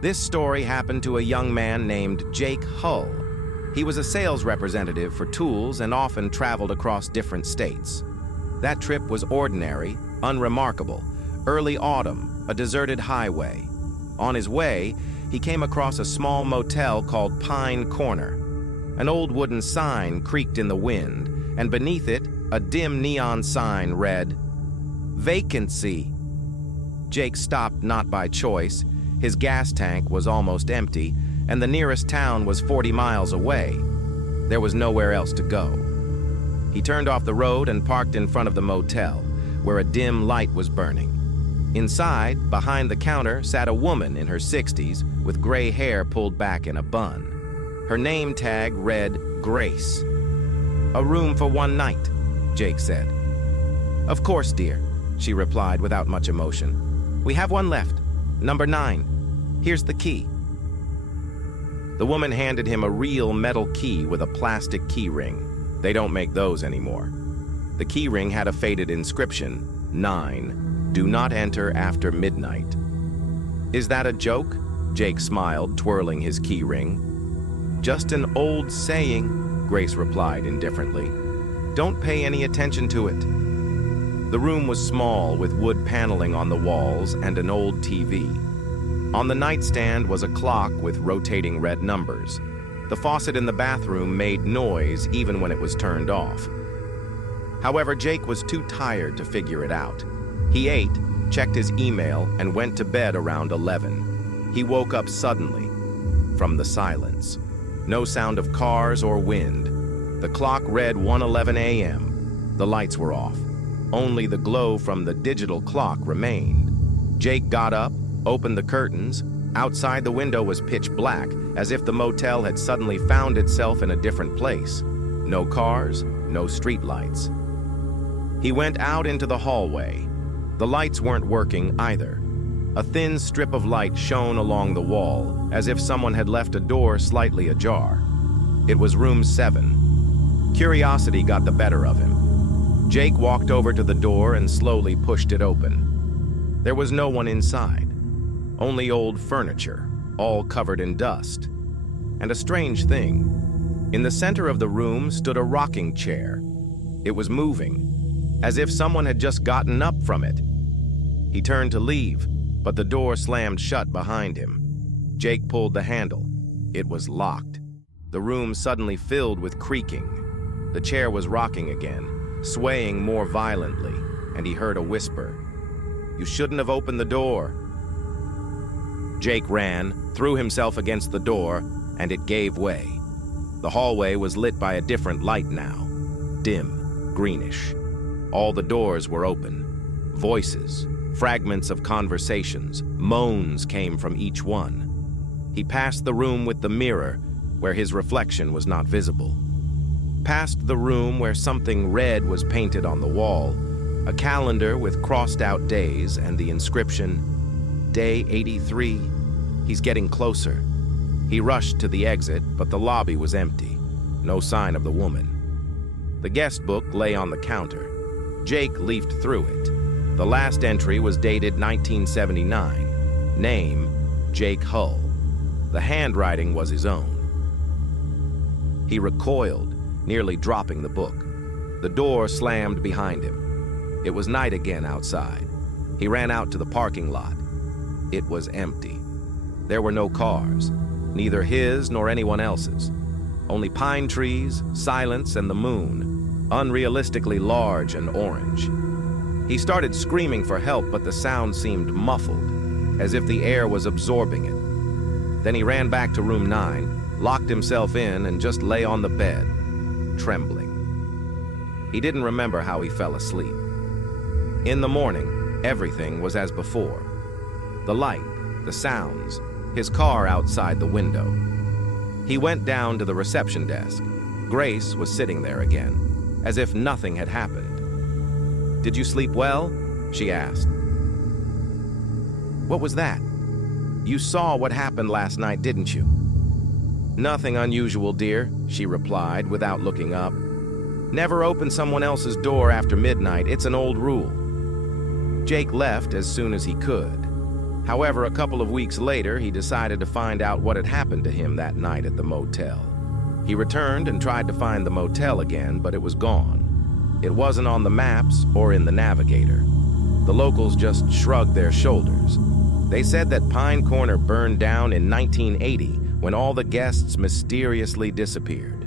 This story happened to a young man named Jake Hull. He was a sales representative for tools and often traveled across different states. That trip was ordinary, unremarkable. Early autumn, a deserted highway. On his way, he came across a small motel called Pine Corner. An old wooden sign creaked in the wind, and beneath it, a dim neon sign read, "Vacancy." Jake stopped not by choice. His gas tank was almost empty, and the nearest town was 40 miles away. There was nowhere else to go. He turned off the road and parked in front of the motel, where a dim light was burning. Inside, behind the counter, sat a woman in her 60s with gray hair pulled back in a bun. Her name tag read Grace. "A room for one night," Jake said. "Of course, dear," she replied without much emotion. "We have one left, number 9. Here's the key." The woman handed him a real metal key with a plastic key ring. They don't make those anymore. The key ring had a faded inscription, 9, do not enter after midnight. "Is that a joke?" Jake smiled, twirling his key ring. "Just an old saying," Grace replied indifferently. "Don't pay any attention to it." The room was small, with wood paneling on the walls and an old TV. On the nightstand was a clock with rotating red numbers. The faucet in the bathroom made noise even when it was turned off. However, Jake was too tired to figure it out. He ate, checked his email, and went to bed around 11. He woke up suddenly from the silence. No sound of cars or wind. The clock read 1:11 a.m. The lights were off. Only the glow from the digital clock remained. Jake got up, opened the curtains. Outside the window was pitch black, as if the motel had suddenly found itself in a different place. No cars, no streetlights. He went out into the hallway. The lights weren't working either. A thin strip of light shone along the wall, as if someone had left a door slightly ajar. It was room 7. Curiosity got the better of him. Jake walked over to the door and slowly pushed it open. There was no one inside. Only old furniture, all covered in dust. And a strange thing. In the center of the room stood a rocking chair. It was moving, as if someone had just gotten up from it. He turned to leave, but the door slammed shut behind him. Jake pulled the handle. It was locked. The room suddenly filled with creaking. The chair was rocking again, swaying more violently, and he heard a whisper. "You shouldn't have opened the door." Jake ran, threw himself against the door, and it gave way. The hallway was lit by a different light now, dim, greenish. All the doors were open. Voices, fragments of conversations, moans came from each one. He passed the room with the mirror, where his reflection was not visible. Past the room where something red was painted on the wall, a calendar with crossed-out days and the inscription, "Day 83. He's getting closer." He rushed to the exit, but the lobby was empty. No sign of the woman. The guest book lay on the counter. Jake leafed through it. The last entry was dated 1979. Name, Jake Hull. The handwriting was his own. He recoiled, nearly dropping the book. The door slammed behind him. It was night again outside. He ran out to the parking lot. It was empty. There were no cars, neither his nor anyone else's. Only pine trees, silence, and the moon, unrealistically large and orange. He started screaming for help, but the sound seemed muffled, as if the air was absorbing it. Then he ran back to room 9, locked himself in, and just lay on the bed, trembling. He didn't remember how he fell asleep. In the morning, everything was as before. The light, the sounds, his car outside the window. He went down to the reception desk. Grace was sitting there again, as if nothing had happened. "Did you sleep well?" she asked. "What was that? You saw what happened last night, didn't you?" "Nothing unusual, dear," she replied without looking up. "Never open someone else's door after midnight. It's an old rule." Jake left as soon as he could. However, a couple of weeks later, he decided to find out what had happened to him that night at the motel. He returned and tried to find the motel again, but it was gone. It wasn't on the maps or in the navigator. The locals just shrugged their shoulders. They said that Pine Corner burned down in 1980 when all the guests mysteriously disappeared.